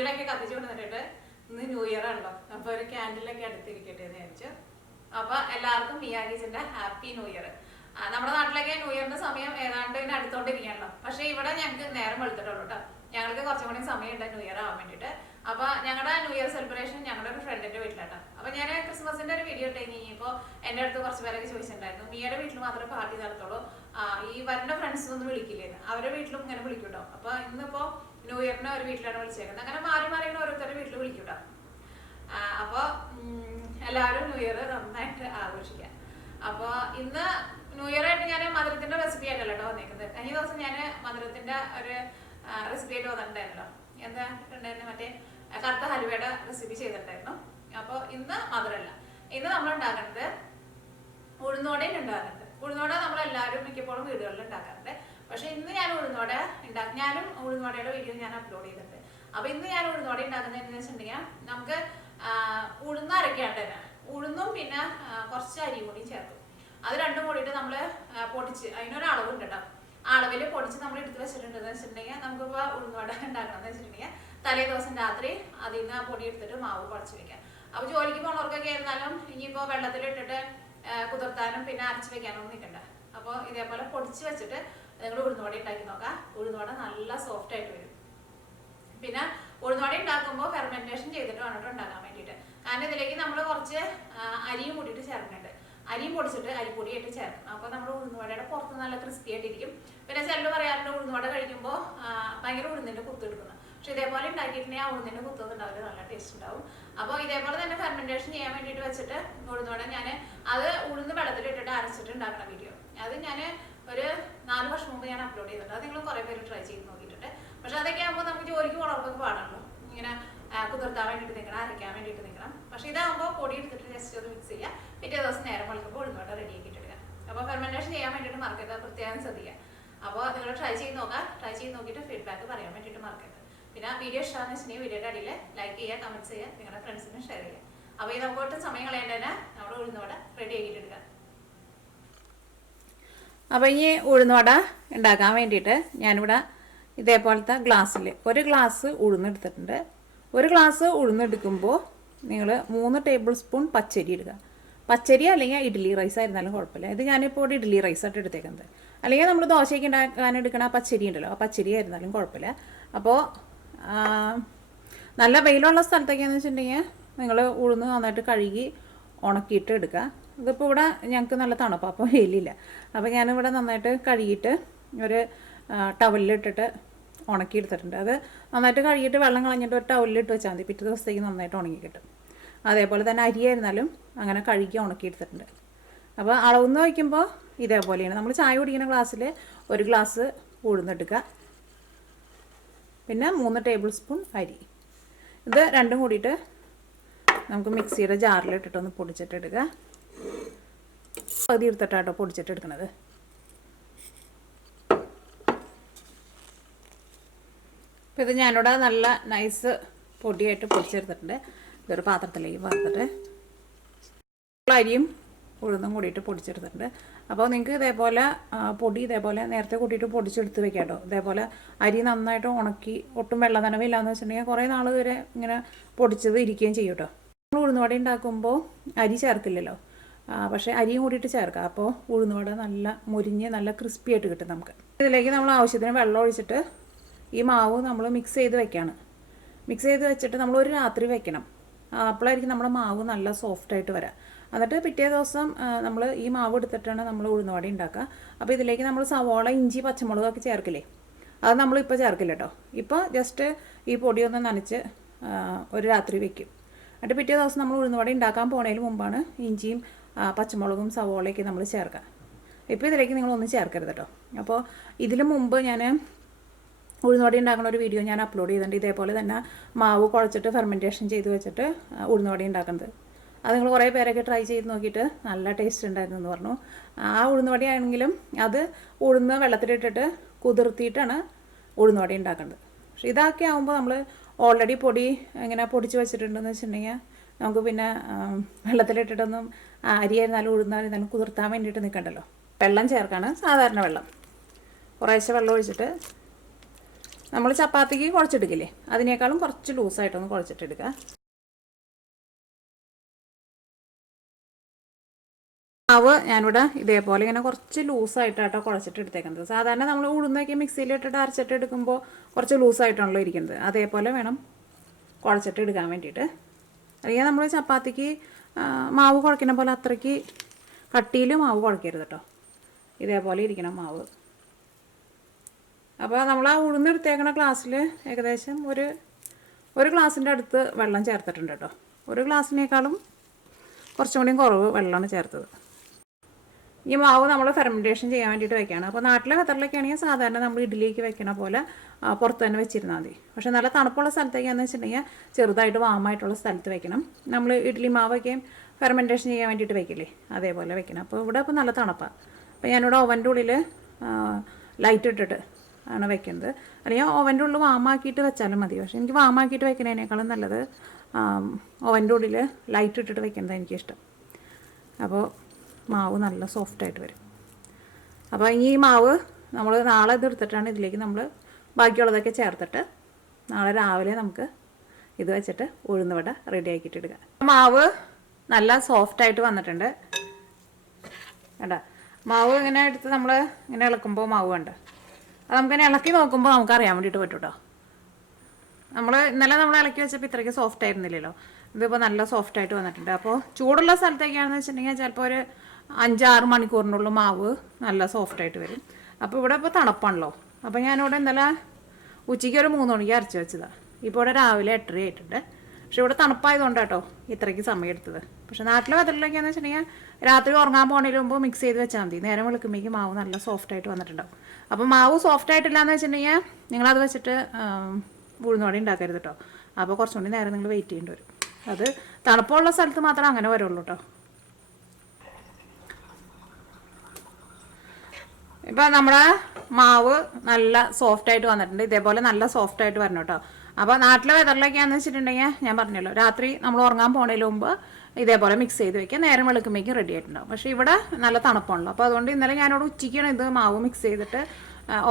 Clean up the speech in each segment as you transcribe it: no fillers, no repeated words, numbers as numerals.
ക്യാൻഡിലൊക്കെ കത്തിച്ചു കൊണ്ടിട്ട് ഇന്ന് ന്യൂ ഇയർ ആണല്ലോ, അപ്പൊ ഒരു ക്യാൻഡിലൊക്കെ അടുത്തിരിക്കട്ടെ എന്ന് വിചാരിച്ചു. അപ്പൊ എല്ലാവർക്കും മിയാഗീസിന്റെ ഹാപ്പി ന്യൂ ഇയർ. നമ്മുടെ നാട്ടിലൊക്കെ ന്യൂ ഇയറിന്റെ സമയം ഏതാണ്ട് ഇങ്ങനെ അടുത്തോണ്ടിരിക്കണല്ലോ. പക്ഷെ ഇവിടെ ഞങ്ങൾക്ക് നേരം വെളുത്തിട്ടുള്ളൂ കേട്ടോ. ഞങ്ങൾക്ക് കുറച്ചും കൂടി സമയമുണ്ട് ന്യൂ ഇയർ ആവാൻ വേണ്ടിയിട്ട്. അപ്പൊ ഞങ്ങളുടെ ന്യൂ ഇയർ സെലിബ്രേഷൻ ഞങ്ങളുടെ ഒരു ഫ്രണ്ടിന്റെ വീട്ടിലാട്ടോ. അപ്പൊ ഞാൻ ക്രിസ്മസിന്റെ ഒരു വീഡിയോ ഇട്ട് കഴിഞ്ഞപ്പോ എന്റെ അടുത്ത് കുറച്ച് പേരൊക്കെ ചോദിച്ചിട്ടുണ്ടായിരുന്നു, മിയയുടെ വീട്ടിൽ മാത്രമേ പാർട്ടി നടത്തുള്ളൂ, ഈ വരുന്ന ഫ്രണ്ട്സ് ഒന്നും വിളിക്കില്ലേന്ന്. അവരുടെ വീട്ടിലും ഇങ്ങനെ വിളിക്കൂട്ടോ. അപ്പൊ ഇന്നിപ്പോ ന്യൂ ഇയറിന് ഒരു വീട്ടിലാണ് വിളിച്ചേക്കുന്നത്. അങ്ങനെ മാറി മാറി ഓരോരുത്തരുടെ വീട്ടിൽ വിളിക്കൂട്ടോ. അപ്പൊ എല്ലാവരും ന്യൂ ഇയർ നന്നായിട്ട് ആഘോഷിക്കാം. അപ്പൊ ഇന്ന് ന്യൂ ഇയർ ആയിട്ട് ഞാൻ മധുരത്തിന്റെ റെസിപ്പി ആയിട്ടല്ലോ കേട്ടോ വന്നേക്കുന്നത്. കഴിഞ്ഞ ദിവസം ഞാൻ മധുരത്തിന്റെ ഒരു റെസിപ്പി ആയിട്ട് വന്നിട്ടുണ്ടായിരുന്നല്ലോ. എന്താ ഉണ്ടായിരുന്നു, മറ്റേ കറുത്ത ഹലുവയുടെ റെസിപ്പി ചെയ്തിട്ടുണ്ടായിരുന്നു. അപ്പോൾ ഇന്ന് മധുരമല്ല, ഇന്ന് നമ്മൾ ഉണ്ടാക്കുന്നത് ഉഴുന്നോടയും ഉണ്ടാകുന്നുണ്ട്. ഉഴുന്നോട നമ്മളെല്ലാവരും മിക്കപ്പോഴും വീടുകളിൽ ഉണ്ടാക്കാറുണ്ട്. പക്ഷെ ഇന്ന് ഞാൻ ഉഴുന്നോട ഞാനും ഉഴുന്നോടയുടെ വീഡിയോ ഞാൻ അപ്ലോഡ് ചെയ്തിട്ടുണ്ട്. അപ്പൊ ഇന്ന് ഞാൻ ഉഴുന്നോട ഉണ്ടാക്കുന്നത് എന്ന് വെച്ചിട്ടുണ്ടെങ്കിൽ നമുക്ക് ഉഴുന്ന് അരയ്ക്കാണ്ട് തന്നെ ഉഴുന്നും പിന്നെ കുറച്ച് അരിയും കൂടി ചേർക്കും. അത് രണ്ടും കൂടിയിട്ട് നമ്മൾ പൊടിച്ച്, അതിനൊരളവുണ്ട് കേട്ടോ. അളവിൽ പൊടിച്ച് നമ്മൾ എടുത്ത് വെച്ചിട്ടുണ്ടെന്ന് വെച്ചിട്ടുണ്ടെങ്കിൽ നമുക്കിപ്പോൾ ഉഴുന്നോട ഉണ്ടാക്കണമെന്ന് വെച്ചിട്ടുണ്ടെങ്കിൽ തലേ ദിവസം രാത്രി അതിൽ നിന്ന് പൊടി എടുത്തിട്ട് മാവ് കുഴച്ച് വെക്കാം. അപ്പൊ ജോലിക്ക് പോണവർക്കൊക്കെ ആയിരുന്നാലും ഇനിയിപ്പോൾ വെള്ളത്തിലിട്ടിട്ട് കുതിർത്താനും പിന്നെ അരച്ച് വെക്കാനും നിൽക്കണ്ട. അപ്പോൾ ഇതേപോലെ പൊടിച്ച് വെച്ചിട്ട് നിങ്ങൾ ഉഴുന്നോട ഉണ്ടാക്കി നോക്കാം. ഉഴുന്നോട നല്ല സോഫ്റ്റ് ആയിട്ട് വരും. പിന്നെ ഉഴുന്നോട ഉണ്ടാക്കുമ്പോൾ ഫെർമെന്റേഷൻ ചെയ്തിട്ട് വേണം ഉണ്ടാക്കാൻ വേണ്ടിയിട്ട്. കാരണം ഇതിലേക്ക് നമ്മൾ കുറച്ച് അരിയും കൂടിയിട്ട് ചേർക്കുന്നുണ്ട്. അരിയും പൊടിച്ചിട്ട് അരിപ്പൊടിയായിട്ട് ചേർക്കും. അപ്പോൾ നമ്മുടെ ഉഴുന്നുവടയുടെ പുറത്ത് നല്ല ക്രിസ്പി ആയിട്ടിരിക്കും. പിന്നെ ചിലർ പറയാറുണ്ട് ഉഴുന്നുവട കഴിക്കുമ്പോൾ ഭയങ്കര ഉഴുന്നിന്റെ കുത്ത് എടുക്കുന്നു. പക്ഷെ ഇതേപോലെ ഉണ്ടാക്കിയിട്ടുണ്ടെങ്കിൽ ആ ഉഴുന്നിന്റെ കുത്തൊന്നും ഉണ്ടാവില്ല, നല്ല ടേസ്റ്റ് ഉണ്ടാവും. അപ്പോൾ ഇതേപോലെ തന്നെ ഫെർമെന്റേഷൻ ചെയ്യാൻ വേണ്ടിയിട്ട് വെച്ചിട്ട് ഉഴുന്നുവട ഞാൻ അത് ഉഴുന്ന് വെള്ളത്തിലിട്ടിട്ട് അരച്ചിട്ട് ഉണ്ടാക്കുന്ന വീഡിയോ അത് ഞാൻ ഒരു 4 വർഷം മുമ്പ് ഞാൻ അപ്ലോഡ് ചെയ്തിട്ടുണ്ട്. അത് നിങ്ങൾ കുറേ പേര് ട്രൈ ചെയ്ത് നോക്കിയിട്ടുണ്ട്. പക്ഷെ അതൊക്കെ ആകുമ്പോൾ നമുക്ക് ജോലിക്ക് പോണവർക്കൊക്കെ പാടാണല്ലോ, ഇങ്ങനെ കുതിർത്താൻ വേണ്ടിയിട്ട് നിൽക്കണം, അരയ്ക്കാൻ വേണ്ടിയിട്ട് നിൽക്കണം. പക്ഷെ ഇതാകുമ്പോൾ പൊടി എടുത്തിട്ട് ജസ്റ്റ് ഒന്ന് മിക്സ് ചെയ്യുക. പിറ്റേ ദിവസം നേരം വെളുക്കുമ്പോൾ ഉഴുന്നോട റെഡി ആക്കിയിട്ടിടുക. അപ്പോൾ ഫെർമെന്റേഷൻ ചെയ്യാൻ വേണ്ടിയിട്ട് മറക്കരുത്, പ്രത്യേകം ശ്രദ്ധിക്കുക. അപ്പോൾ നിങ്ങൾ ട്രൈ ചെയ്ത് നോക്കുക. ട്രൈ ചെയ്ത് നോക്കിയിട്ട് ഫീഡ്ബാക്ക് പറയാൻ വേണ്ടിയിട്ട് മറക്കരുത്. പിന്നെ വീഡിയോ ഇഷ്ടമാണെന്ന് വെച്ചിട്ടുണ്ടെങ്കിൽ വീഡിയോയുടെ അടിയിൽ ലൈക്ക് ചെയ്യുക, കമൻറ്റ്സ് ചെയ്യുക, നിങ്ങളുടെ ഫ്രണ്ട്സിന് ഷെയർ ചെയ്യുക. അപ്പോൾ ഇത് നമുക്ക് ഒട്ടും സമയം കളയേണ്ട തന്നെ നമ്മുടെ ഉഴുന്നോട റെഡി ആക്കിയിട്ടിടുക. അപ്പോൾ ഈ ഉഴുന്നുവട ഉണ്ടാക്കാൻ വേണ്ടിയിട്ട് ഞാനിവിടെ ഇതേപോലത്തെ ഗ്ലാസ്സിൽ 1 ഗ്ലാസ് ഉഴുന്നെടുത്തിട്ടുണ്ട്. 1 ഗ്ലാസ് ഉഴുന്നെടുക്കുമ്പോൾ നിങ്ങൾ 3 ടേബിൾ സ്പൂൺ പച്ചരി ഇടുക. പച്ചരി അല്ലെങ്കിൽ ഇഡ്ഡലി റൈസ് ആയിരുന്നാലും കുഴപ്പമില്ല. ഇത് ഞാനിപ്പോൾ ഒരു ഇഡ്ഡലി റൈസായിട്ട് എടുത്തേക്കുന്നത്. അല്ലെങ്കിൽ നമ്മൾ ദോശയ്ക്ക് ഉണ്ടാക്കാൻ എടുക്കണ പച്ചരി ഉണ്ടല്ലോ, ആ പച്ചരി ആയിരുന്നാലും കുഴപ്പമില്ല. അപ്പോൾ നല്ല വെയിലുള്ള സ്ഥലത്തൊക്കെയാണെന്ന് വെച്ചിട്ടുണ്ടെങ്കിൽ നിങ്ങൾ ഉഴുന്ന് നന്നായിട്ട് കഴുകി ഉണക്കിയിട്ട് എടുക്കുക. ഇതിപ്പോൾ ഇവിടെ ഞങ്ങൾക്ക് നല്ല തണുപ്പാണ്, അപ്പോൾ വെയിലില്ല. അപ്പോൾ ഞാനിവിടെ നന്നായിട്ട് കഴുകിയിട്ട് ഒരു ടവലിലിട്ടിട്ട് ഉണക്കി എടുത്തിട്ടുണ്ട്. അത് നന്നായിട്ട് കഴുകിയിട്ട് വെള്ളം കളഞ്ഞിട്ട് ഒരു ടവലിലിട്ട് വെച്ചാൽ മതി, പിറ്റേ ദിവസത്തേക്ക് നന്നായിട്ട് ഉണങ്ങി കിട്ടും. അതേപോലെ തന്നെ അരിയായിരുന്നാലും അങ്ങനെ കഴുകി ഉണക്കി എടുത്തിട്ടുണ്ട്. അപ്പോൾ അളവെന്ന് വയ്ക്കുമ്പോൾ ഇതേപോലെയാണ്. നമ്മൾ ചായ കുടിക്കുന്ന ഗ്ലാസ്സിൽ 1 ഗ്ലാസ് ഉഴുന്നെടുക്കുക, പിന്നെ 3 ടേബിൾ സ്പൂൺ അരി. ഇത് രണ്ടും കൂടിയിട്ട് നമുക്ക് മിക്സിയുടെ ജാറിലിട്ടിട്ടൊന്ന് പൊടിച്ചിട്ടെടുക്കുക. പകുതി എടുത്തിട്ടാട്ടോ പൊടിച്ചിട്ടെടുക്കണത്. അപ്പോൾ ഇത് ഞാനിവിടെ നല്ല നൈസ് പൊടിയായിട്ട് പൊടിച്ചെടുത്തിട്ടുണ്ട്. ഇതൊരു പാത്രത്തിലേക്ക് വറുത്തിട്ട് അരിയും ഉഴുന്നും കൂടിയിട്ട് പൊടിച്ചെടുത്തിട്ടുണ്ട്. അപ്പോൾ നിങ്ങൾക്ക് ഇതേപോലെ പൊടി ഇതേപോലെ നേരത്തെ കൂട്ടിയിട്ട് പൊടിച്ചെടുത്ത് വെക്കാം കേട്ടോ. ഇതേപോലെ അരി നന്നായിട്ട് ഉണക്കി ഒട്ടും വെള്ളം നനവില്ലാന്ന് വെച്ചിട്ടുണ്ടെങ്കിൽ കുറേ നാൾ വരെ ഇങ്ങനെ പൊടിച്ചത് ഇരിക്കുകയും ചെയ്യും കേട്ടോ. നമ്മൾ ഉഴുന്നുവട ഉണ്ടാക്കുമ്പോൾ അരി ചേർക്കില്ലല്ലോ, പക്ഷേ അരിയും കൂടിയിട്ട് ചേർക്കാം. അപ്പോൾ ഉഴുന്നുവട നല്ല മുരിഞ്ഞ് നല്ല ക്രിസ്പി ആയിട്ട് കിട്ടും നമുക്ക്. ഇതിലേക്ക് നമ്മൾ ആവശ്യത്തിന് വെള്ളം ഒഴിച്ചിട്ട് ഈ മാവ് നമ്മൾ മിക്സ് ചെയ്ത് വെക്കുകയാണ്. മിക്സ് ചെയ്ത് വെച്ചിട്ട് നമ്മൾ ഒരു രാത്രി വെക്കണം. അപ്പോഴായിരിക്കും നമ്മുടെ മാവ് നല്ല സോഫ്റ്റായിട്ട് വരാം. എന്നിട്ട് പിറ്റേ ദിവസം നമ്മൾ ഈ മാവ് എടുത്തിട്ടാണ് നമ്മൾ ഉഴുന്നുവട ഉണ്ടാക്കുക. അപ്പോൾ ഇതിലേക്ക് നമ്മൾ സവോള, ഇഞ്ചി, പച്ചമുളകൊക്കെ ചേർക്കില്ലേ, അത് നമ്മളിപ്പോൾ ചേർക്കില്ല കേട്ടോ. ഇപ്പോൾ ജസ്റ്റ് ഈ പൊടിയൊന്ന് നനച്ച് ഒരു രാത്രി വെക്കും. എന്നിട്ട് പിറ്റേ ദിവസം നമ്മൾ ഉഴുന്നുവട ഉണ്ടാക്കാൻ പോണതിന് മുമ്പാണ് ഇഞ്ചിയും പച്ചമുളകും സവോളയൊക്കെ നമ്മൾ ചേർക്കുക. ഇപ്പോൾ ഇതിലേക്ക് നിങ്ങളൊന്നും ചേർക്കരുത് കേട്ടോ. അപ്പോൾ ഇതിന് മുമ്പ് ഞാൻ ഉഴുന്നുവട ഉണ്ടാക്കുന്ന ഒരു വീഡിയോ ഞാൻ അപ്ലോഡ് ചെയ്തിട്ടുണ്ട്. ഇതേപോലെ തന്നെ മാവ് കുഴച്ചിട്ട് ഫെർമെൻറ്റേഷൻ ചെയ്ത് വെച്ചിട്ട് ഉഴുന്നുവട ഉണ്ടാക്കുന്നത്. അത് നിങ്ങൾ കുറേ പേരൊക്കെ ട്രൈ ചെയ്ത് നോക്കിയിട്ട് നല്ല ടേസ്റ്റ് ഉണ്ടായിരുന്നു എന്ന് പറഞ്ഞു. ആ ഉഴുന്നുവടയാണെങ്കിലും അത് ഉഴുന്ന് വെള്ളത്തിലിട്ടിട്ട് കുതിർത്തിയിട്ടാണ് ഉഴുന്നുവട ഉണ്ടാക്കുന്നത്. പക്ഷെ ഇതൊക്കെ ആകുമ്പോൾ നമ്മൾ ഓൾറെഡി പൊടി ഇങ്ങനെ പൊടിച്ച് വെച്ചിട്ടുണ്ടെന്ന് വെച്ചിട്ടുണ്ടെങ്കിൽ നമുക്ക് പിന്നെ വെള്ളത്തിലിട്ടിട്ടൊന്നും അരിയായിരുന്നാലും ഉഴുന്നായിരുന്നാലും കുതിർത്താൻ വേണ്ടിയിട്ട് നിൽക്കണ്ടല്ലോ. വെള്ളം ചേർക്കാണ്, സാധാരണ വെള്ളം കുറേശ്ശെ വെള്ളം ഒഴിച്ചിട്ട് നമ്മൾ ചപ്പാത്തിക്ക് കുഴച്ചെടുക്കില്ലേ അതിനേക്കാളും കുറച്ച് ലൂസായിട്ടൊന്ന് കുഴച്ചിട്ടെടുക്കുക. മാവ് ഞാനിവിടെ ഇതേപോലെ ഇങ്ങനെ കുറച്ച് ലൂസായിട്ടാട്ടോ കുഴച്ചിട്ട് എടുത്തേക്കുന്നത്. സാധാരണ നമ്മൾ ഉഴുന്നൊക്കെ മിക്സിയിലിട്ടിട്ട് അരച്ചിട്ട് എടുക്കുമ്പോൾ കുറച്ച് ലൂസായിട്ടാണല്ലോ ഇരിക്കുന്നത്. അതേപോലെ വേണം കുഴച്ചിട്ട് എടുക്കാൻ വേണ്ടിയിട്ട്. അല്ലെങ്കിൽ നമ്മൾ ചപ്പാത്തിക്ക് മാവ് കുഴക്കുന്ന പോലെ അത്രയ്ക്ക് കട്ടിയിൽ മാവ് കുഴക്കരുത് കേട്ടോ. ഇതേപോലെ ഇരിക്കണം മാവ്. അപ്പോൾ നമ്മൾ ആ ഉഴുന്നെടുത്തേക്കണ ഗ്ലാസ്സിൽ ഏകദേശം ഒരു ഗ്ലാസിൻ്റെ അടുത്ത് വെള്ളം ചേർത്തിട്ടുണ്ട് കേട്ടോ. ഒരു ഗ്ലാസ്സിനേക്കാളും കുറച്ചും കൂടിയും കുറവ് വെള്ളമാണ് ചേർത്തത്. ഈ മാവ് നമ്മൾ ഫെർമെൻറ്റേഷൻ ചെയ്യാൻ വേണ്ടിയിട്ട് വെക്കുകയാണ്. അപ്പോൾ നാട്ടിലെ ഖത്തറിലൊക്കെ ആണെങ്കിൽ സാധാരണ നമ്മൾ ഇഡ്ഡലിക്ക് വെക്കണ പോലെ പുറത്ത് തന്നെ വെച്ചിരുന്നാൽ മതി. പക്ഷേ നല്ല തണുപ്പുള്ള സ്ഥലത്തേക്കാണെന്ന് വെച്ചിട്ടുണ്ടെങ്കിൽ ചെറുതായിട്ട് വാമായിട്ടുള്ള സ്ഥലത്ത് വെക്കണം. നമ്മൾ ഇഡ്ഡലി മാവൊക്കെ ഫെർമെൻറ്റേഷൻ ചെയ്യാൻ വേണ്ടിയിട്ട് വെക്കില്ലേ അതേപോലെ വെക്കണം. അപ്പോൾ ഇവിടെ ഇപ്പോൾ നല്ല തണുപ്പാണ്. അപ്പോൾ ഞാനിവിടെ ഓവൻ്റെ ഉള്ളിൽ ലൈറ്റ് ഇട്ടിട്ട് ആണ് വെക്കുന്നത്. അല്ലെങ്കിൽ ഓവൻ്റെ ഉള്ളിൽ വാമാക്കിയിട്ട് വെച്ചാലും മതി. പക്ഷേ എനിക്ക് വാമാക്കിയിട്ട് വെക്കുന്നതിനേക്കാളും നല്ലത് ഓവൻ്റെ ഉള്ളിൽ ലൈറ്റ് ഇട്ടിട്ട് വെക്കുന്നത് എനിക്കിഷ്ടം. അപ്പോൾ മാവ് നല്ല സോഫ്റ്റായിട്ട് വരും. അപ്പോൾ ഈ മാവ് നമ്മൾ നാളെ ഇത് എടുത്തിട്ടാണ് ഇതിലേക്ക് നമ്മൾ ബാക്കിയുള്ളതൊക്കെ ചേർത്തിട്ട് നാളെ രാവിലെ നമുക്ക് ഇത് വെച്ചിട്ട് ഉഴുന്ന് വട റെഡി ആക്കിയിട്ട് എടുക്കാം. മാവ് നല്ല സോഫ്റ്റായിട്ട് വന്നിട്ടുണ്ട്. വേണ്ട മാവ് ഇങ്ങനെ എടുത്ത് നമ്മൾ ഇങ്ങനെ ഇളക്കുമ്പോൾ മാവ് വേണ്ട അത് നമുക്കിങ്ങനെ ഇളക്കി നോക്കുമ്പോൾ നമുക്ക് അറിയാൻ വേണ്ടിയിട്ട് പറ്റും കേട്ടോ. ഇന്നലെ നമ്മൾ ഇളക്കി വെച്ചപ്പോൾ ഇത്രയ്ക്ക് സോഫ്റ്റ് ആയിരുന്നില്ലല്ലോ. ഇതിപ്പോൾ നല്ല സോഫ്റ്റായിട്ട് വന്നിട്ടുണ്ട്. അപ്പോൾ ചൂടുള്ള സ്ഥലത്തേക്കാണെന്ന് വെച്ചിട്ടുണ്ടെങ്കിൽ ചിലപ്പോൾ ഒരു 5-6 മണിക്കൂറിനുള്ളിൽ മാവ് നല്ല സോഫ്റ്റായിട്ട് വരും. അപ്പോൾ ഇവിടെ ഇപ്പോൾ തണുപ്പാണല്ലോ. അപ്പോൾ ഞാനിവിടെ ഇന്നലെ ഉച്ചയ്ക്ക് ഒരു 3 മണിക്ക് അരച്ച് വെച്ചതാണ്. ഇപ്പോൾ ഇവിടെ രാവിലെ 8:30 ആയിട്ടുണ്ട്. പക്ഷേ ഇവിടെ തണുപ്പായതുകൊണ്ട് കേട്ടോ ഇത്രയ്ക്ക് സമയം എടുത്തത്. പക്ഷേ നാട്ടിലെ വെതറിലേക്കാന്ന് വെച്ചിട്ടുണ്ടെങ്കിൽ രാത്രി ഉറങ്ങാൻ പോകുന്നതിന് മുമ്പ് മിക്സ് ചെയ്ത് വെച്ചാൽ മതി. നേരം വെളുക്കുമ്പോഴേക്കും മാവ് നല്ല സോഫ്റ്റായിട്ട് വന്നിട്ടുണ്ടാവും. അപ്പോൾ മാവ് സോഫ്റ്റായിട്ടില്ലാന്ന് വെച്ചിട്ടുണ്ടെങ്കിൽ നിങ്ങളത് വെച്ചിട്ട് ഉഴുന്നുവട ഉണ്ടാക്കരുത് കേട്ടോ. അപ്പോൾ കുറച്ചും കൂടി നേരം നിങ്ങൾ വെയിറ്റ് ചെയ്യേണ്ടി വരും. അത് തണുപ്പുള്ള സ്ഥലത്ത് മാത്രമേ അങ്ങനെ വരുള്ളൂ കേട്ടോ. ഇപ്പം നമ്മുടെ മാവ് നല്ല സോഫ്റ്റായിട്ട് വന്നിട്ടുണ്ട്. ഇതേപോലെ നല്ല സോഫ്റ്റായിട്ട് വരണം കേട്ടോ. അപ്പോൾ നാട്ടിലെ വെതറിലൊക്കെയാണെന്ന് വെച്ചിട്ടുണ്ടെങ്കിൽ ഞാൻ പറഞ്ഞല്ലോ രാത്രി നമ്മൾ ഉറങ്ങാൻ പോകുന്നതിന് മുമ്പ് ഇതേപോലെ മിക്സ് ചെയ്ത് വെക്കുക. നേരം വെളുക്കുമ്പോഴേക്കും റെഡി ആയിട്ടുണ്ടാവും. പക്ഷേ ഇവിടെ നല്ല തണുപ്പാണല്ലോ. അപ്പോൾ അതുകൊണ്ട് ഇന്നലെ ഞാനിവിടെ ഉച്ചയ്ക്കാണ് ഇത് മാവ് മിക്സ് ചെയ്തിട്ട്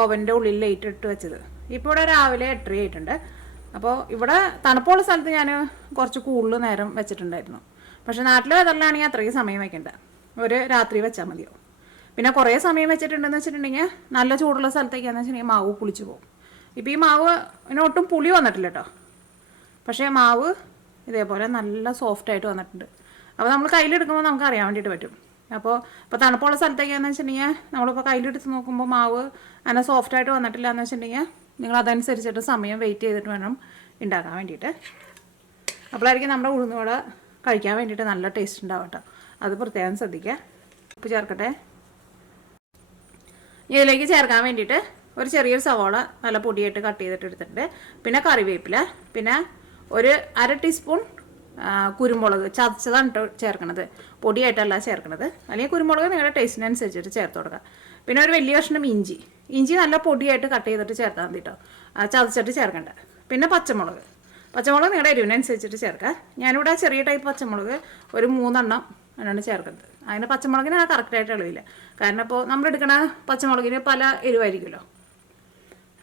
ഓവൻ്റെ ഉള്ളിൽ ലൈറ്റ് ഇട്ട് വെച്ചത്. ഇപ്പോൾ ഇവിടെ രാവിലെ 8:30 ആയിട്ടുണ്ട്. അപ്പോൾ ഇവിടെ തണുപ്പുള്ള സ്ഥലത്ത് ഞാൻ കുറച്ച് കൂടുതൽ നേരം വെച്ചിട്ടുണ്ടായിരുന്നു. പക്ഷേ നാട്ടിലെ വെതറിലാണെങ്കിൽ അത്രയ്ക്ക് സമയം വെക്കേണ്ട. ഒരു രാത്രി വെച്ചാൽ മതിയോ. പിന്നെ കുറേ സമയം വെച്ചിട്ടുണ്ടെന്ന് വെച്ചിട്ടുണ്ടെങ്കിൽ നല്ല ചൂടുള്ള സ്ഥലത്തേക്കാണെന്ന് വെച്ചിട്ടുണ്ടെങ്കിൽ മാവ് പുളിച്ച് പോകും. ഇപ്പോൾ ഈ മാവ് ഒട്ടും പുളി വന്നിട്ടില്ല കേട്ടോ. പക്ഷേ മാവ് ഇതേപോലെ നല്ല സോഫ്റ്റായിട്ട് വന്നിട്ടുണ്ട്. അപ്പോൾ നമ്മൾ കയ്യിലെടുക്കുമ്പോൾ നമുക്ക് അറിയാൻ വേണ്ടിയിട്ട് പറ്റും. അപ്പോൾ തണുപ്പുള്ള സ്ഥലത്തേക്കാണെന്ന് വെച്ചിട്ടുണ്ടെങ്കിൽ നമ്മളിപ്പോൾ കയ്യിലെടുത്ത് നോക്കുമ്പോൾ മാവ് അങ്ങനെ സോഫ്റ്റായിട്ട് വന്നിട്ടില്ല എന്ന് വെച്ചിട്ടുണ്ടെങ്കിൽ നിങ്ങൾ അതനുസരിച്ചിട്ട് സമയം വെയിറ്റ് ചെയ്തിട്ട് വേണം ഉണ്ടാക്കാൻ വേണ്ടിയിട്ട്. അപ്പോഴായിരിക്കും നമ്മുടെ ഉഴുന്നുവട കഴിക്കാൻ വേണ്ടിയിട്ട് നല്ല ടേസ്റ്റ് ഉണ്ടാവും കേട്ടോ. അത് പ്രത്യേകം ശ്രദ്ധിക്കുക. ഉപ്പ് ചേർക്കട്ടെ. ഇതിലേക്ക് ചേർക്കാൻ വേണ്ടിയിട്ട് ഒരു ചെറിയൊരു സവാള നല്ല പൊടിയായിട്ട് കട്ട് ചെയ്തിട്ട് എടുത്തിട്ടുണ്ട്. പിന്നെ കറിവേപ്പില, പിന്നെ ഒരു 1/2 ടീസ്പൂൺ കുരുമുളക് ചതച്ചതാണ് ചേർക്കണത്, പൊടിയായിട്ടല്ല ചേർക്കണത്. അല്ലെങ്കിൽ കുരുമുളക് നിങ്ങളുടെ ടേസ്റ്റിനനുസരിച്ചിട്ട് ചേർത്ത് കൊടുക്കുക. പിന്നെ ഒരു വലിയ കഷ്ണം ഇഞ്ചി നല്ല പൊടിയായിട്ട് കട്ട് ചെയ്തിട്ട് ചേർത്താൽ മതി കേട്ടോ, ചതച്ചിട്ട് ചേർക്കണ്ട. പിന്നെ പച്ചമുളക് നിങ്ങളുടെ എരിവിനനുസരിച്ചിട്ട് ചേർക്കുക. ഞാനിവിടെ ചെറിയ ടൈപ്പ് പച്ചമുളക് ഒരു 3 എണ്ണം ആണ് ചേർക്കുന്നത്. അതിന് പച്ചമുളകിന് കറക്റ്റായിട്ട് അളവില്ല. കാരണം ഇപ്പോൾ നമ്മളെടുക്കണ പച്ചമുളകിന് പല എരിവായിരിക്കുമല്ലോ.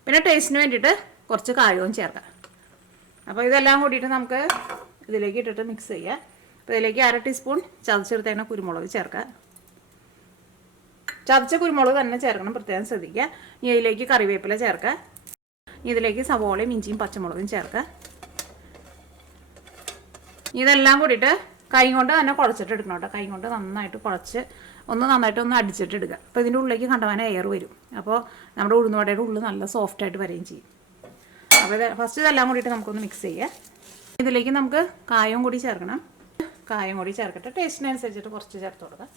പിന്നെ ടേസ്റ്റിന് വേണ്ടിയിട്ട് കുറച്ച് കായവും ചേർക്കാം. അപ്പോൾ ഇതെല്ലാം കൂടിയിട്ട് നമുക്ക് ഇതിലേക്ക് ഇട്ടിട്ട് മിക്സ് ചെയ്യുക. അപ്പോൾ ഇതിലേക്ക് 1/2 ടീസ്പൂൺ ചതച്ചെടുത്തേക്കുന്ന കുരുമുളക് ചേർക്കുക. ചതച്ച കുരുമുളക് തന്നെ ചേർക്കണം, പ്രത്യേകം ശ്രദ്ധിക്കുക. ഇനി ഇതിലേക്ക് കറിവേപ്പില ചേർക്കുക. ഇതിലേക്ക് സവോളയും ഇഞ്ചിയും പച്ചമുളകും ചേർക്കുക. ഇതെല്ലാം കൂടിയിട്ട് കൈ കൊണ്ട് തന്നെ കുഴച്ചിട്ട് എടുക്കണം കേട്ടോ. കൈ കൊണ്ട് നന്നായിട്ട് കുഴച്ച് നന്നായിട്ട് അടിച്ചിട്ട് എടുക്കുക. അപ്പോൾ ഇതിൻ്റെ ഉള്ളിലേക്ക് കണ്ടമാനം എയർ വരും. അപ്പോൾ നമ്മുടെ ഉഴുന്നുവടയുടെ ഉള്ളിൽ നല്ല സോഫ്റ്റായിട്ട് വരികയും ചെയ്യും. അപ്പോൾ ഫസ്റ്റ് ഇതെല്ലാം കൂടിയിട്ട് നമുക്കൊന്ന് മിക്സ് ചെയ്യുക. ഇതിലേക്ക് നമുക്ക് കായം കൂടി ചേർക്കണം. കായം കൂടി ചേർക്കട്ടെ. ടേസ്റ്റിനനുസരിച്ചിട്ട് കുറച്ച് ചേർത്ത് കൊടുക്കുക.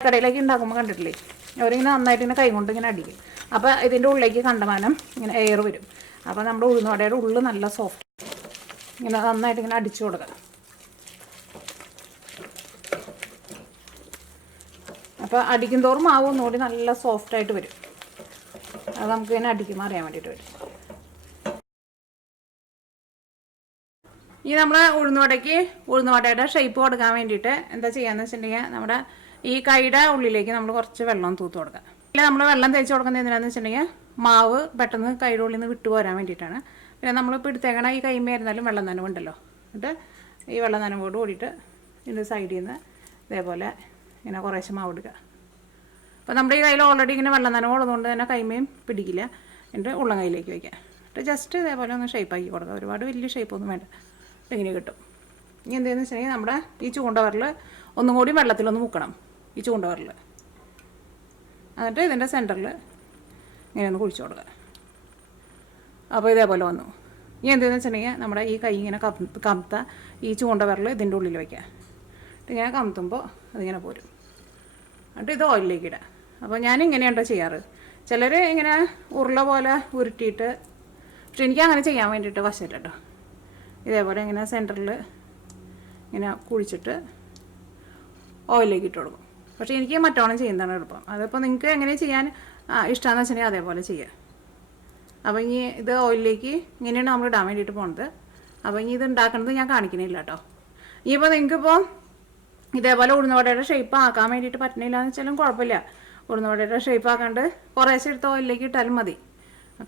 കടയിലേക്ക് ഉണ്ടാക്കുമ്പോൾ കണ്ടിട്ടില്ലേ, അവരിങ്ങനെ നന്നായിട്ട് ഇങ്ങനെ കൈ കൊണ്ട് ഇങ്ങനെ അടിക്കും. അപ്പോൾ ഇതിൻ്റെ ഉള്ളിലേക്ക് കണ്ടമാനം ഇങ്ങനെ എയർ വരും. അപ്പോൾ നമ്മുടെ ഉഴുന്നുവടയുടെ ഉള്ളിൽ നല്ല സോഫ്റ്റ് ഇങ്ങനെ നന്നായിട്ട് ഇങ്ങനെ അടിച്ചു കൊടുക്കുക. അപ്പോൾ അടിക്കും തോറും മാവ് ഒന്നുകൂടി നല്ല സോഫ്റ്റായിട്ട് വരും. അത് നമുക്ക് ഇങ്ങനെ അടിക്കുമ്പോൾ അറിയാൻ വേണ്ടിയിട്ട് വരും. ഈ നമ്മൾ ഉഴുന്നുവടയുടെ ഷേപ്പ് കൊടുക്കാൻ വേണ്ടിയിട്ട് എന്താ ചെയ്യാന്ന് വെച്ചിട്ടുണ്ടെങ്കിൽ നമ്മുടെ ഈ കൈയുടെ ഉള്ളിലേക്ക് നമ്മൾ കുറച്ച് വെള്ളം തൂത്ത് കൊടുക്കുക. അല്ല നമ്മൾ വെള്ളം തേച്ച് കൊടുക്കുന്നത് എന്തിനാണെന്ന് വെച്ചിട്ടുണ്ടെങ്കിൽ മാവ് പെട്ടെന്ന് കൈയുടെ ഉള്ളിൽ നിന്ന് വിട്ടു പോരാൻ വേണ്ടിയിട്ടാണ്. പിന്നെ നമ്മളിപ്പോൾ എടുത്തേക്കണ ഈ കൈമയായിരുന്നാലും വെള്ളം നനവുണ്ടല്ലോ, എന്നിട്ട് ഈ വെള്ളം നനവോട് കൂടിയിട്ട് ഇതിൻ്റെ സൈഡിൽ നിന്ന് ഇതേപോലെ ഇങ്ങനെ കുറേശ്ശെ മാവ് എടുക്കുക. അപ്പോൾ നമ്മുടെ ഈ കയ്യിൽ ഓൾറെഡി ഇങ്ങനെ വെള്ളം നനവുള്ളതുകൊണ്ട് തന്നെ കൈമയും പിടിക്കില്ല. എന്നിട്ട് ഉള്ളം കൈയിലേക്ക് വയ്ക്കുക. എന്നിട്ട് ജസ്റ്റ് ഇതേപോലെ ഒന്ന് ഷേപ്പാക്കി കൊടുക്കുക. ഒരുപാട് വലിയ ഷേപ്പൊന്നും വേണ്ട, ഇങ്ങനെ കിട്ടും. ഇനി എന്തെന്ന് വെച്ചിട്ടുണ്ടെങ്കിൽ നമ്മുടെ ഈ ചൂണ്ടവരൽ ഒന്നും കൂടി വെള്ളത്തിലൊന്ന് മുക്കണം, ഈ ചൂണ്ടവരൽ. എന്നിട്ട് ഇതിൻ്റെ സെൻറ്ററിൽ ഇങ്ങനെ ഒന്ന് കുഴിച്ച് കൊടുക്കുക. അപ്പോൾ ഇതേപോലെ വന്നു. ഇനി എന്തെന്ന് വെച്ചിട്ടുണ്ടെങ്കിൽ നമ്മുടെ ഈ കൈ ഇങ്ങനെ കമത്ത ഈ ചൂണ്ടവരൽ ഇതിൻ്റെ ഉള്ളിൽ വയ്ക്കുക. ഇങ്ങനെ കമത്തുമ്പോൾ അതിങ്ങനെ പോരും. എന്നിട്ട് ഇത് ഓയിലിലേക്ക് ഇടുക. അപ്പോൾ ഞാനിങ്ങനെയുണ്ടോ ചെയ്യാറ്. ചിലർ ഇങ്ങനെ ഉരുള പോലെ ഉരുട്ടിയിട്ട്, പക്ഷെ എനിക്ക് അങ്ങനെ ചെയ്യാൻ വേണ്ടിയിട്ട് വശമില്ല കേട്ടോ. ഇതേപോലെ ഇങ്ങനെ സെൻറ്ററിൽ ഇങ്ങനെ കുഴിച്ചിട്ട് ഓയിലിലേക്ക് ഇട്ട് കൊടുക്കും. പക്ഷേ എനിക്ക് മറ്റോണം ചെയ്യുന്നതാണ് എളുപ്പം. അതിപ്പോൾ നിങ്ങൾക്ക് എങ്ങനെ ചെയ്യാൻ ഇഷ്ടമാണെന്ന് വെച്ചിട്ടുണ്ടെങ്കിൽ അതേപോലെ ചെയ്യുക. അപ്പോൾ ഇനി ഇത് ഓയിലിലേക്ക് ഇങ്ങനെയാണ് നമ്മൾ ഇടാൻ വേണ്ടിയിട്ട് പോകുന്നത്. അപ്പോൾ ഇനി ഇത് ഉണ്ടാക്കുന്നത് ഞാൻ കാണിക്കണില്ല കേട്ടോ. ഇനിയിപ്പോൾ നിങ്ങൾക്കിപ്പോൾ ഇതേപോലെ ഉഴുന്നുവടയുടെ ഷേപ്പ് ആക്കാൻ വേണ്ടിയിട്ട് പറ്റണില്ല എന്ന് വെച്ചാലും കുഴപ്പമില്ല. ഉഴുന്നുവടയുടെ ഷേപ്പ് ആക്കാണ്ട് കുറേശ്ശെ എടുത്ത് ഓയിലിലേക്ക് ഇട്ടാലും മതി.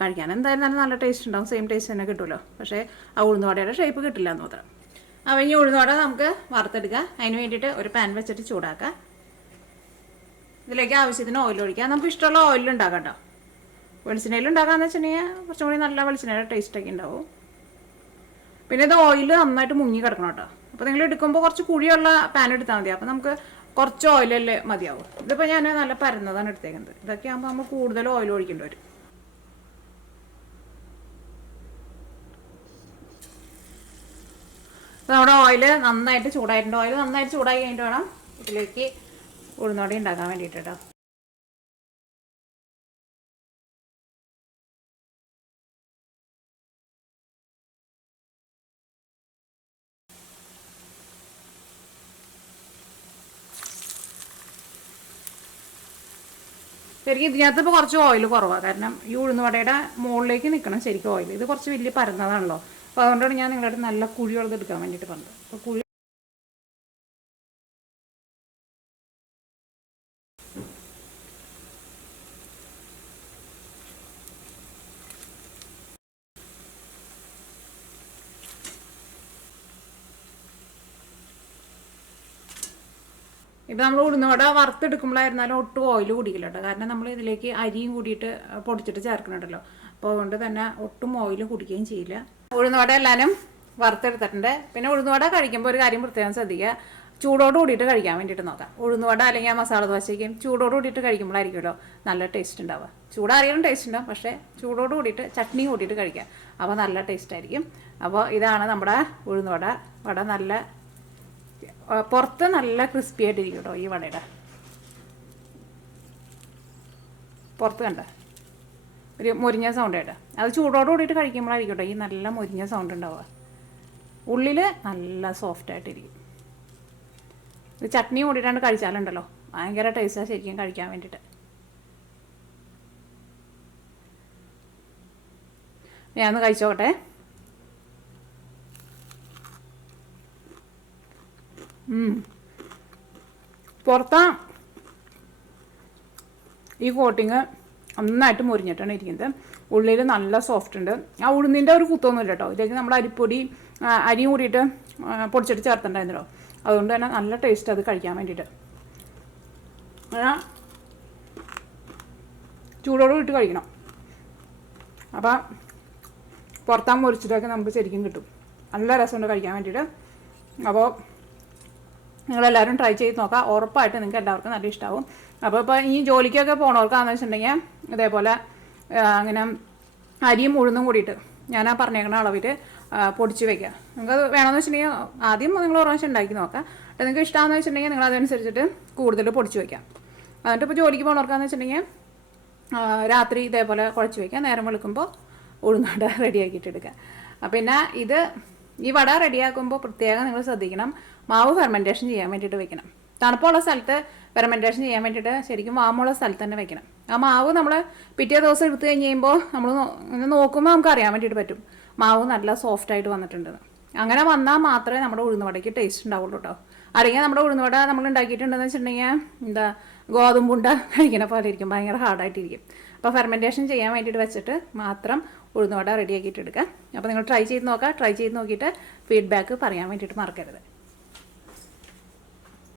കഴിക്കാൻ എന്തായാലും നല്ല ടേസ്റ്റ് ഉണ്ടാവും, സെയിം ടേസ്റ്റ് തന്നെ കിട്ടുമല്ലോ. പക്ഷേ ആ ഉഴുന്നുവടയുടെ ഷേപ്പ് കിട്ടില്ല എന്ന് മാത്രം. അപ്പോൾ ഇനി ഉഴുന്നുവട നമുക്ക് വറുത്തെടുക്കുക. അതിന് വേണ്ടിയിട്ട് ഒരു പാൻ വെച്ചിട്ട് ചൂടാക്കുക. ഇതിലേക്ക് ആവശ്യത്തിന് ഓയിൽ ഒഴിക്കുക. നമുക്ക് ഇഷ്ടമുള്ള ഓയിലിൽ ഉണ്ടാക്കാം കേട്ടോ. വെളിച്ചെണ്ണയിൽ ഉണ്ടാക്കാമെന്ന് വെച്ചിട്ടുണ്ടെങ്കിൽ കുറച്ചും കൂടി നല്ല വെളിച്ചെണ്ണയുടെ ടേസ്റ്റൊക്കെ ഉണ്ടാവും. പിന്നെ ഇത് ഓയിൽ നന്നായിട്ട് മുങ്ങി കിടക്കണം കേട്ടോ. അപ്പോൾ നിങ്ങൾ എടുക്കുമ്പോൾ കുറച്ച് കുഴിയുള്ള പാൻ എടുത്താൽ മതി. അപ്പോൾ നമുക്ക് കുറച്ച് ഓയിലല്ലേ മതിയാവും. ഇതിപ്പോൾ ഞാൻ നല്ല പരന്നതാണ് എടുത്തേക്കുന്നത്. ഇതൊക്കെ ആകുമ്പോൾ നമ്മൾ കൂടുതൽ ഓയിൽ ഒഴിക്കേണ്ടി വരും. നമ്മുടെ ഓയിൽ നന്നായിട്ട് ചൂടായിട്ടുണ്ട്. ഓയിൽ നന്നായിട്ട് ചൂടായി കഴിഞ്ഞിട്ട് വേണം ഇതിലേക്ക് ഉഴുന്നുവട ഉണ്ടാക്കാൻ വേണ്ടിയിട്ട് കേട്ടോ. ശരിക്കും ഇതിനകത്ത് ഇപ്പോൾ കുറച്ച് ഓയിൽ കുറവാണ്. കാരണം ഈ ഉഴുന്നുവടയുടെ മുകളിലേക്ക് നിൽക്കണം ശരിക്കും ഓയിൽ. ഇത് കുറച്ച് വലിയ പരന്നതാണല്ലോ. അപ്പോൾ അതുകൊണ്ടാണ് ഞാൻ നിങ്ങളുടെ നല്ല കുഴിയുള്ളത് എടുക്കാൻ വേണ്ടിയിട്ട് പറഞ്ഞത്. അപ്പോൾ കുഴി ഇപ്പോൾ നമ്മൾ ഉഴുന്നുവട വറുത്തെടുക്കുമ്പോഴായിരുന്നാലും ഒട്ടും ഓയിൽ കുടിക്കില്ല കേട്ടോ. കാരണം നമ്മൾ ഇതിലേക്ക് അരിയും കൂടിയിട്ട് പൊടിച്ചിട്ട് ചേർക്കുന്നുണ്ടല്ലോ. അപ്പോൾ അതുകൊണ്ട് തന്നെ ഒട്ടും ഓയിൽ കുടിക്കുകയും ചെയ്യില്ല. ഉഴുന്നുവട എല്ലാവരും വറുത്തെടുത്തിട്ടുണ്ട്. പിന്നെ ഉഴുന്നുവട കഴിക്കുമ്പോൾ ഒരു കാര്യം പ്രത്യേകം ശ്രദ്ധിക്കുക, ചൂടോട് കൂടിയിട്ട് കഴിക്കാൻ വേണ്ടിയിട്ട് നോക്കാം. ഉഴുന്നുവട അല്ലെങ്കിൽ ആ മസാല ദോശയ്ക്കും ചൂടോട് കൂടിയിട്ട് കഴിക്കുമ്പോഴായിരിക്കുമല്ലോ നല്ല ടേസ്റ്റ് ഉണ്ടാവുക. ചൂടാറിയാലും ടേസ്റ്റ് ഉണ്ടാവും, പക്ഷേ ചൂടോട് കൂടിയിട്ട് ചട്നി കൂട്ടിയിട്ട് കഴിക്കാം. അപ്പോൾ നല്ല ടേസ്റ്റ് ആയിരിക്കും. അപ്പോൾ ഇതാണ് നമ്മുടെ ഉഴുന്നുവട. വട നല്ല പുറത്ത് നല്ല ക്രിസ്പി ആയിട്ടിരിക്കും കേട്ടോ. ഈ വടയുടെ പുറത്ത് കണ്ട ഒരു മുരിഞ്ഞ സൗണ്ട് ആയിട്ട്, അത് ചൂടോട് കൂടിയിട്ട് കഴിക്കുമ്പോഴായിരിക്കും കേട്ടോ ഈ നല്ല മുരിഞ്ഞ സൗണ്ട് ഉണ്ടാവുക. ഉള്ളിൽ നല്ല സോഫ്റ്റ് ആയിട്ടിരിക്കും. ഇത് ചട്നി കൂടിയിട്ടാണ് കഴിച്ചാലുണ്ടല്ലോ ഭയങ്കര ടേസ്റ്റാണ് ശരിക്കും കഴിക്കാൻ വേണ്ടിയിട്ട്. ഞാനൊന്ന് കഴിച്ചോട്ടെ. പുറത്താ ഈ കോട്ടിങ് നന്നായിട്ട് മുരിഞ്ഞിട്ടാണ് ഇരിക്കുന്നത്. ഉള്ളിൽ നല്ല സോഫ്റ്റ് ഉണ്ട്. ആ ഉഴുന്നിൻ്റെ ഒരു കുത്തൊന്നുമില്ല കേട്ടോ. ഇതിലേക്ക് നമ്മൾ അരിപ്പൊടി അരിയും കൂടിയിട്ട് പൊടിച്ചിട്ട് ചേർത്തിട്ടുണ്ടായിരുന്നല്ലോ. അതുകൊണ്ട് തന്നെ നല്ല ടേസ്റ്റ് അത് കഴിക്കാൻ വേണ്ടിയിട്ട്. ചൂടോട് ഇട്ട് കഴിക്കണം. അപ്പം പുറത്താൻ മുറിച്ചിട്ടൊക്കെ നമുക്ക് ശരിക്കും കിട്ടും. നല്ല രസമുണ്ട് കഴിക്കാൻ വേണ്ടിയിട്ട്. അപ്പോൾ നിങ്ങളെല്ലാവരും ട്രൈ ചെയ്ത് നോക്കാം. ഉറപ്പായിട്ട് നിങ്ങൾക്ക് എല്ലാവർക്കും നല്ല ഇഷ്ടമാവും. അപ്പോൾ ഇപ്പോൾ ഈ ജോലിക്കൊക്കെ പോകണവർക്കാണെന്ന് വെച്ചിട്ടുണ്ടെങ്കിൽ ഇതേപോലെ അങ്ങനെ അരിയും ഉഴുന്നും കൂടിയിട്ട് ഞാൻ ആ പറഞ്ഞേക്കുന്ന അളവിൽ പൊടിച്ച് വയ്ക്കുക. നിങ്ങൾക്കത് വേണമെന്ന് വെച്ചിട്ടുണ്ടെങ്കിൽ ആദ്യം നിങ്ങൾ ഒരു പ്രാവശ്യം ഉണ്ടാക്കി നോക്കാം. നിങ്ങൾക്ക് ഇഷ്ടമാണെന്ന് വെച്ചിട്ടുണ്ടെങ്കിൽ നിങ്ങൾ അതനുസരിച്ചിട്ട് കൂടുതൽ പൊടിച്ച് വയ്ക്കാം. എന്നിട്ട് ഇപ്പോൾ ജോലിക്ക് പോകണവർക്കാന്ന് വെച്ചിട്ടുണ്ടെങ്കിൽ രാത്രി ഇതേപോലെ കുഴച്ച് വയ്ക്കുക. നേരം വെളുക്കുമ്പോൾ ഉഴുന്നുവട റെഡിയാക്കിയിട്ട് എടുക്കുക. പിന്നെ ഇത് ഈ വട റെഡിയാക്കുമ്പോൾ പ്രത്യേകം നിങ്ങൾ ശ്രദ്ധിക്കണം, മാവ് ഫെർമെൻറ്റേഷൻ ചെയ്യാൻ വേണ്ടിയിട്ട് വെക്കണം. തണുപ്പുള്ള സ്ഥലത്ത് ഫെർമെൻറ്റേഷൻ ചെയ്യാൻ വേണ്ടിയിട്ട് ശരിക്കും വാമുള്ള സ്ഥലത്ത് തന്നെ വെക്കണം. ആ മാവ് നമ്മൾ പിറ്റേ ദിവസം എടുത്തു കഴിഞ്ഞ് കഴിയുമ്പോൾ നമ്മൾ നോക്കുമ്പോൾ നമുക്ക് അറിയാൻ വേണ്ടിയിട്ട് പറ്റും മാവ് നല്ല സോഫ്റ്റായിട്ട് വന്നിട്ടുണ്ടെന്ന്. അങ്ങനെ വന്നാൽ മാത്രമേ നമ്മുടെ ഉഴുന്നുവടയ്ക്ക് ടേസ്റ്റ് ഉണ്ടാവുള്ളൂ കേട്ടോ. അല്ലെങ്കിൽ നമ്മുടെ ഉഴുന്നുവട നമ്മൾ ഉണ്ടാക്കിയിട്ടുണ്ടെന്ന് വെച്ചിട്ടുണ്ടെങ്കിൽ എന്താ ഗോതമ്പുണ്ട കഴിക്കണ പോലെ ഇരിക്കും, ഭയങ്കര ഹാർഡായിട്ടിരിക്കും. അപ്പോൾ ഫെർമെൻറ്റേഷൻ ചെയ്യാൻ വേണ്ടിയിട്ട് വെച്ചിട്ട് മാത്രം ഉഴുന്നുവട റെഡിയാക്കിയിട്ട് എടുക്കുക. അപ്പോൾ നിങ്ങൾ ട്രൈ ചെയ്ത് നോക്കുക. ട്രൈ ചെയ്ത് നോക്കിയിട്ട് ഫീഡ്ബാക്ക് പറയാൻ വേണ്ടിയിട്ട് മറക്കരുത്.